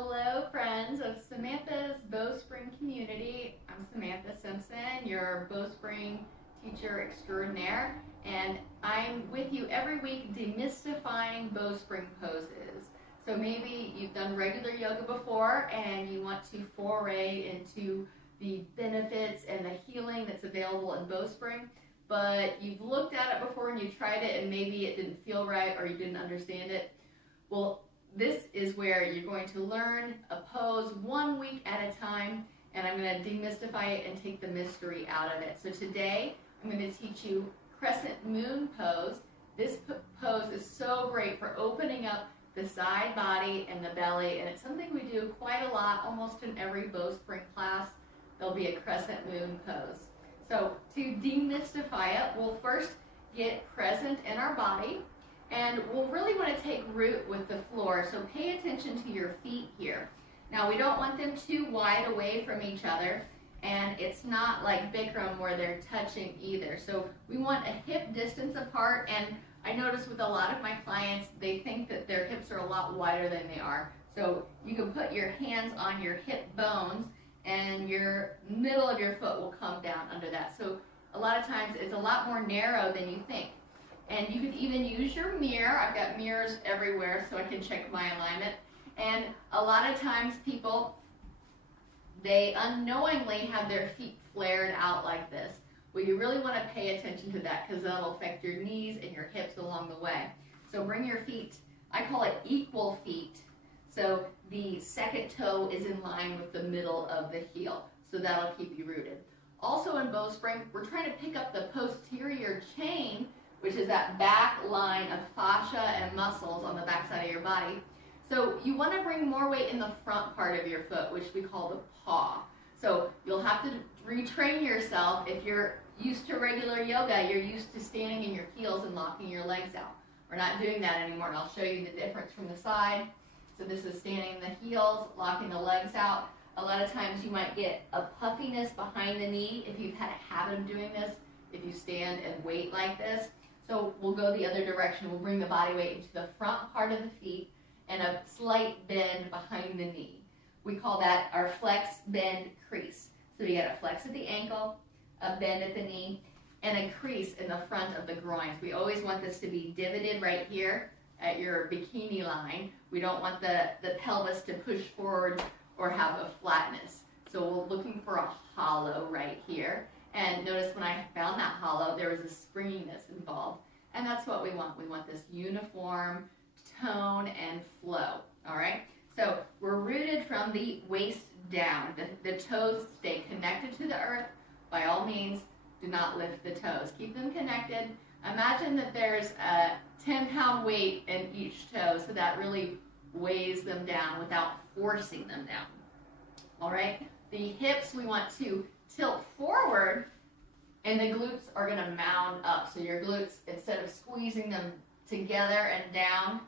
Hello friends of Samantha's Bowspring community. I'm Samantha Simpson, your Bowspring teacher extraordinaire, and I'm with you every week demystifying Bowspring poses. So maybe you've done regular yoga before and you want to foray into the benefits and the healing that's available in Bowspring, but you've looked at it before and you tried it and maybe it didn't feel right or you didn't understand it. Well, this is where you're going to learn a pose 1 week at a time, and I'm going to demystify it and take the mystery out of it. So today, I'm going to teach you Crescent Moon pose. This pose is so great for opening up the side body and the belly, and it's something we do quite a lot, almost in every Bowspring class. There'll be a Crescent Moon pose. So to demystify it, we'll first get present in our body. And we'll really want to take root with the floor, so pay attention to your feet here. Now, we don't want them too wide away from each other, and it's not like Bikram where they're touching either. So we want a hip distance apart, and I notice with a lot of my clients, they think that their hips are a lot wider than they are. So you can put your hands on your hip bones, and your middle of your foot will come down under that. So a lot of times, it's a lot more narrow than you think. And you could even use your mirror. I've got mirrors everywhere so I can check my alignment. And a lot of times people, they unknowingly have their feet flared out like this. Well, you really want to pay attention to that because that'll affect your knees and your hips along the way. So bring your feet, I call it equal feet. So the second toe is in line with the middle of the heel. So that'll keep you rooted. Also in Bowspring, we're trying to pick up the posterior chain, which is that back line of fascia and muscles on the back side of your body. So you want to bring more weight in the front part of your foot, which we call the paw. So you'll have to retrain yourself. If you're used to regular yoga, you're used to standing in your heels and locking your legs out. We're not doing that anymore, and I'll show you the difference from the side. So this is standing in the heels, locking the legs out. A lot of times you might get a puffiness behind the knee if you've had a habit of doing this, if you stand and wait like this. So we'll go the other direction. We'll bring the body weight into the front part of the feet and a slight bend behind the knee. We call that our flex, bend, crease. So you got a flex at the ankle, a bend at the knee, and a crease in the front of the groins. We always want this to be divoted right here at your bikini line. We don't want the pelvis to push forward or have a flatness. So we're looking for a hollow right here. And notice when I found that hollow, there was a springiness involved. And that's what we want. We want this uniform tone and flow. All right? So we're rooted from the waist down. The toes stay connected to the earth. By all means, do not lift the toes. Keep them connected. Imagine that there's a 10-pound weight in each toe, so that really weighs them down without forcing them down. All right? The hips we want to tilt forward, and the glutes are going to mound up. So your glutes, instead of squeezing them together and down,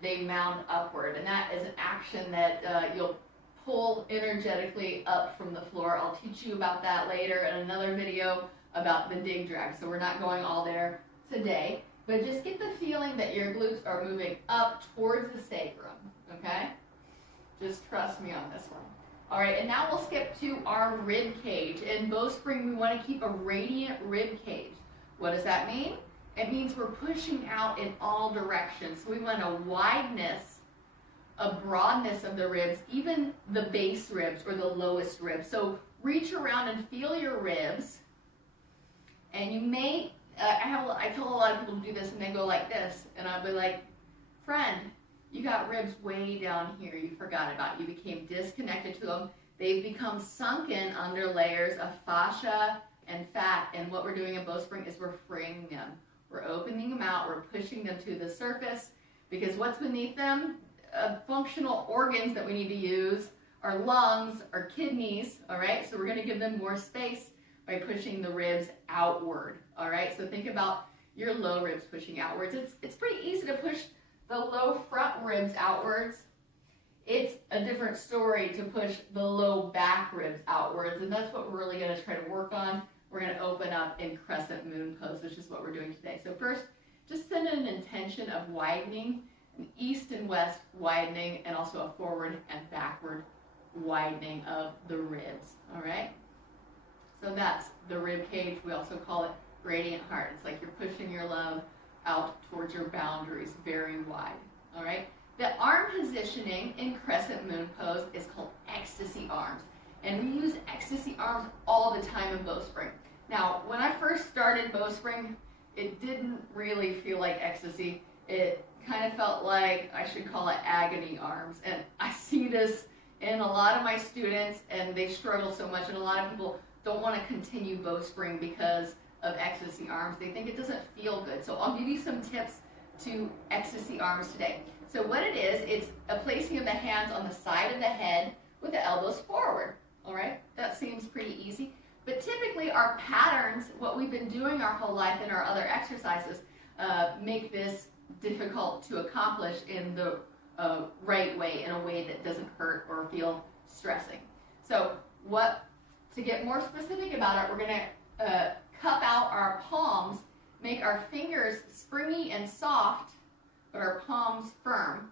they mound upward. And that is an action that you'll pull energetically up from the floor. I'll teach you about that later in another video about the dig drag. So we're not going all there today, but just get the feeling that your glutes are moving up towards the sacrum, okay? Just trust me on this one. All right, and now we'll skip to our rib cage. In Bowspring, we want to keep a radiant rib cage. What does that mean? It means we're pushing out in all directions. So we want a wideness, a broadness of the ribs, even the base ribs or the lowest ribs. So reach around and feel your ribs. And you may, I tell a lot of people to do this and they go like this. And I'll be like, friend, you got ribs way down here you forgot about. You became disconnected to them. They've become sunken under layers of fascia and fat. And what we're doing in Bowspring is we're freeing them. We're opening them out. We're pushing them to the surface because what's beneath them? Functional organs that we need to use, our lungs, our kidneys, all right? So we're going to give them more space by pushing the ribs outward, all right? So think about your low ribs pushing outwards. It's pretty easy to push the low front ribs outwards. It's a different story to push the low back ribs outwards, and that's what we're really going to try to work on. We're going to open up in Crescent Moon pose, which is what we're doing today. So first, just send an intention of widening an east and west widening, and also a forward and backward widening of the ribs, all right? So that's the rib cage. We also call it radiant heart. It's like you're pushing your love out towards your boundaries very wide, all right? The arm positioning in Crescent Moon pose is called ecstasy arms. And we use ecstasy arms all the time in Bowspring. Now, when I first started Bowspring, it didn't really feel like ecstasy. It kind of felt like I should call it agony arms. And I see this in a lot of my students, and they struggle so much, and a lot of people don't want to continue Bowspring because of ecstasy arms. They think it doesn't feel good. So I'll give you some tips to ecstasy arms today. So what it is, it's a placing of the hands on the side of the head with the elbows forward. All right, that seems pretty easy. But typically our patterns, what we've been doing our whole life in our other exercises, make this difficult to accomplish in the right way, in a way that doesn't hurt or feel stressing. So to get more specific about it, we're going to cup out our palms, make our fingers springy and soft, but our palms firm,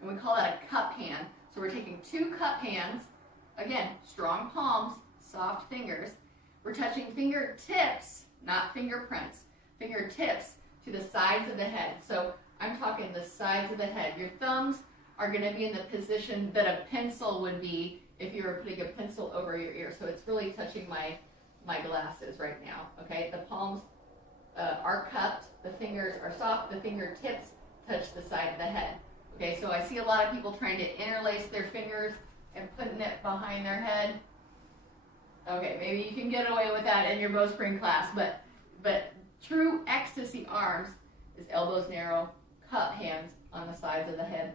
and we call that a cup hand. So we're taking two cup hands, again, strong palms, soft fingers. We're touching fingertips, not fingerprints, fingertips to the sides of the head. So I'm talking the sides of the head. Your thumbs are going to be in the position that a pencil would be if you were putting a pencil over your ear. So it's really touching my glasses right now, okay? The palms are cupped, the fingers are soft, the fingertips touch the side of the head. Okay, so I see a lot of people trying to interlace their fingers and putting it behind their head. Okay, maybe you can get away with that in your Bowspring class, but true ecstasy arms is elbows narrow, cup hands on the sides of the head.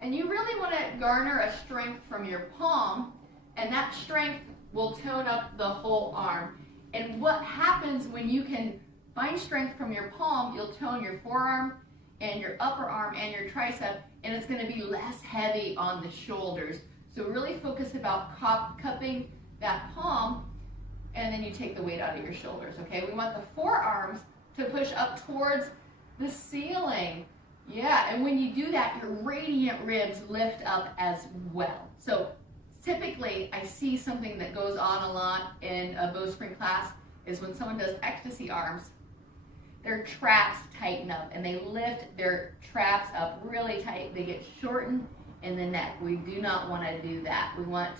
And you really want to garner a strength from your palm, and that strength will tone up the whole arm. And what happens when you can find strength from your palm, you'll tone your forearm and your upper arm and your tricep, and it's going to be less heavy on the shoulders. So really focus about cupping that palm, and then you take the weight out of your shoulders, okay? We want the forearms to push up towards the ceiling. Yeah, and when you do that, your radiant ribs lift up as well. So typically, I see something that goes on a lot in a Bowspring class is when someone does ecstasy arms, their traps tighten up and they lift their traps up really tight. They get shortened in the neck. We do not want to do that. We want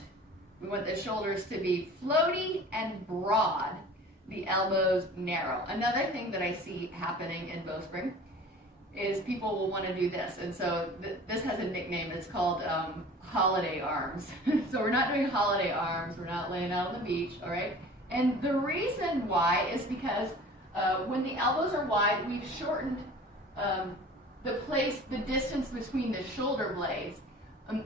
the shoulders to be floaty and broad, the elbows narrow. Another thing that I see happening in Bowspring is people will want to do this, and so this has a nickname. It's called holiday arms. So we're not doing holiday arms. We're not laying out on the beach, all right? And the reason why is because when the elbows are wide, we've shortened the distance between the shoulder blades.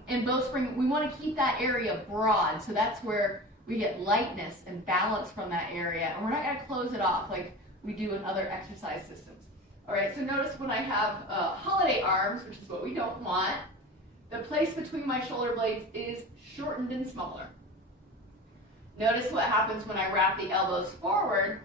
In Bowspring, we want to keep that area broad, so that's where we get lightness and balance from that area, and we're not going to close it off like we do in other exercise systems. All right, so notice when I have holiday arms, which is what we don't want, the place between my shoulder blades is shortened and smaller. Notice what happens when I wrap the elbows forward.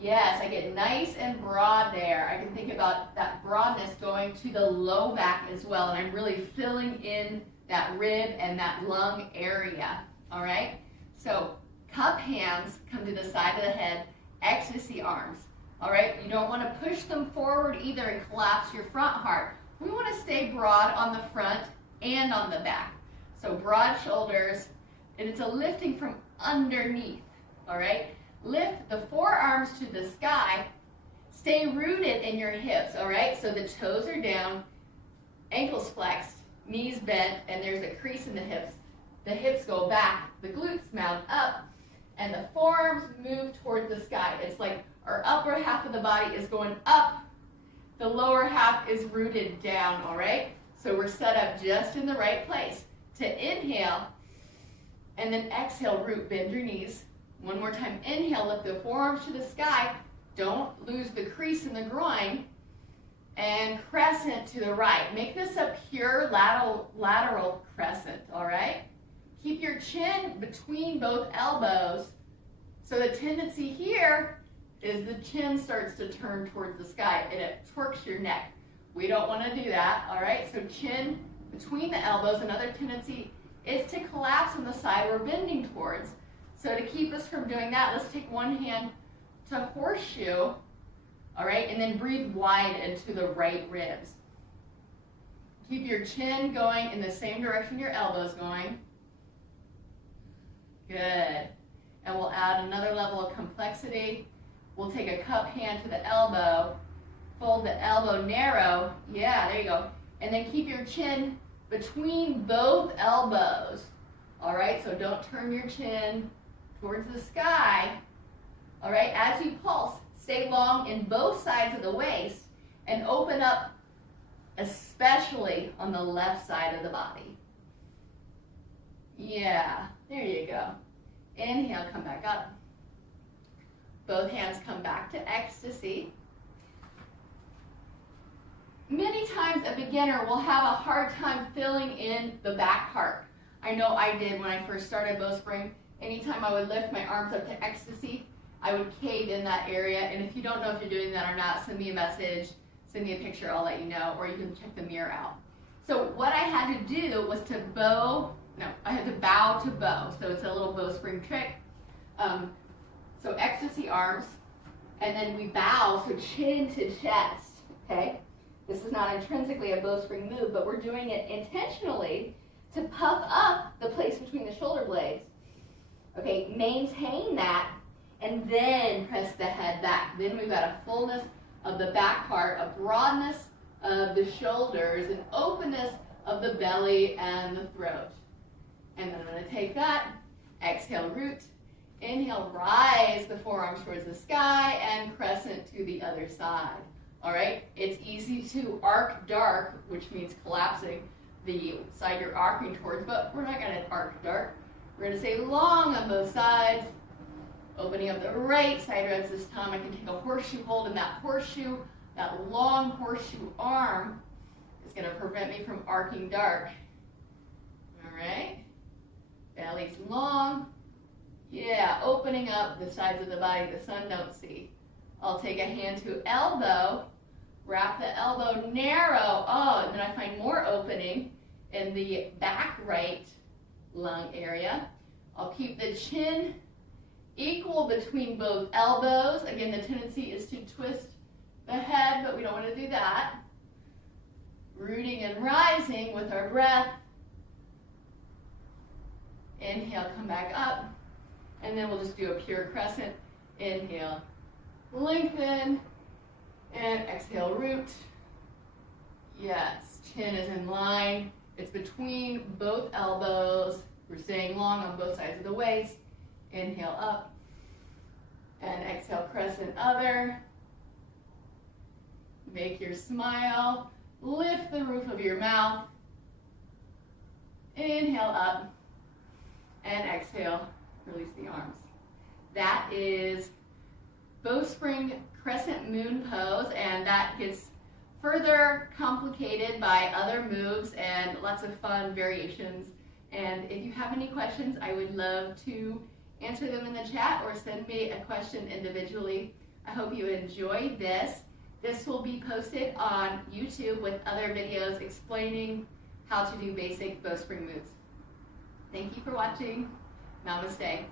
Yes, I get nice and broad there. I can think about that broadness going to the low back as well, and I'm really filling in that rib and that lung area, all right? So cup hands come to the side of the head, ecstasy arms, all right? You don't want to push them forward either and collapse your front heart. We want to stay broad on the front and on the back. So broad shoulders, and it's a lifting from underneath, all right? Lift the forearms to the sky. Stay rooted in your hips, all right? So the toes are down, ankles flexed, knees bent, and there's a crease in the hips. The hips go back, the glutes mount up, and the forearms move toward the sky. It's like our upper half of the body is going up, the lower half is rooted down, all right? So we're set up just in the right place. To inhale, and then exhale, root, bend your knees. One more time, inhale, lift the forearms to the sky. Don't lose the crease in the groin. And crescent to the right. Make this a pure lateral crescent, all right? Keep your chin between both elbows. So the tendency here is the chin starts to turn towards the sky and it torques your neck. We don't want to do that, all right? So chin between the elbows. Another tendency is to collapse on the side we're bending towards. So to keep us from doing that, let's take one hand to horseshoe, all right? And then breathe wide into the right ribs. Keep your chin going in the same direction your elbow's going. Good. And we'll add another level of complexity. We'll take a cup hand to the elbow, fold the elbow narrow. Yeah, there you go. And then keep your chin between both elbows. All right, so don't turn your chin towards the sky. All right, as you pulse, stay long in both sides of the waist and open up, especially on the left side of the body. Yeah, there you go. Inhale, come back up. Both hands come back to ecstasy. Many times a beginner will have a hard time filling in the back part. I know I did when I first started Bowspring. Anytime I would lift my arms up to ecstasy, I would cave in that area. And if you don't know if you're doing that or not, send me a message, send me a picture, I'll let you know, or you can check the mirror out. So what I had to do was to bow to bow. So it's a little Bowspring trick. So ecstasy arms, and then we bow, so chin to chest, okay? This is not intrinsically a Bowspring move, but we're doing it intentionally to puff up the place between the shoulder blades. Okay, maintain that, and then press the head back. Then we've got a fullness of the back part, a broadness of the shoulders, an openness of the belly and the throat. And then I'm going to take that, exhale, root. Inhale, rise the forearms towards the sky, and crescent to the other side. All right, it's easy to arc dark, which means collapsing the side you're arcing towards, but we're not going to arc dark. We're going to stay long on both sides, opening up the right side ribs this time. I can take a horseshoe hold, and that horseshoe, that long horseshoe arm is going to prevent me from arcing dark. All right, belly's long. Yeah, opening up the sides of the body the sun don't see. I'll take a hand to elbow, wrap the elbow narrow. Oh, and then I find more opening in the back right lung area. I'll keep the chin equal between both elbows. Again, the tendency is to twist the head, but we don't want to do that. Rooting and rising with our breath. Inhale, come back up. And then we'll just do a pure crescent. Inhale, lengthen, and exhale, root. Yes, chin is in line. It's between both elbows. We're staying long on both sides of the waist. Inhale up, and exhale, crescent other. Make your smile. Lift the roof of your mouth. Inhale up, and exhale. Release the arms. That is Bowspring Crescent Moon pose, and that gets further complicated by other moves and lots of fun variations. And if you have any questions, I would love to answer them in the chat or send me a question individually. I hope you enjoyed this. This will be posted on YouTube with other videos explaining how to do basic Bowspring moves. Thank you for watching. Namaste.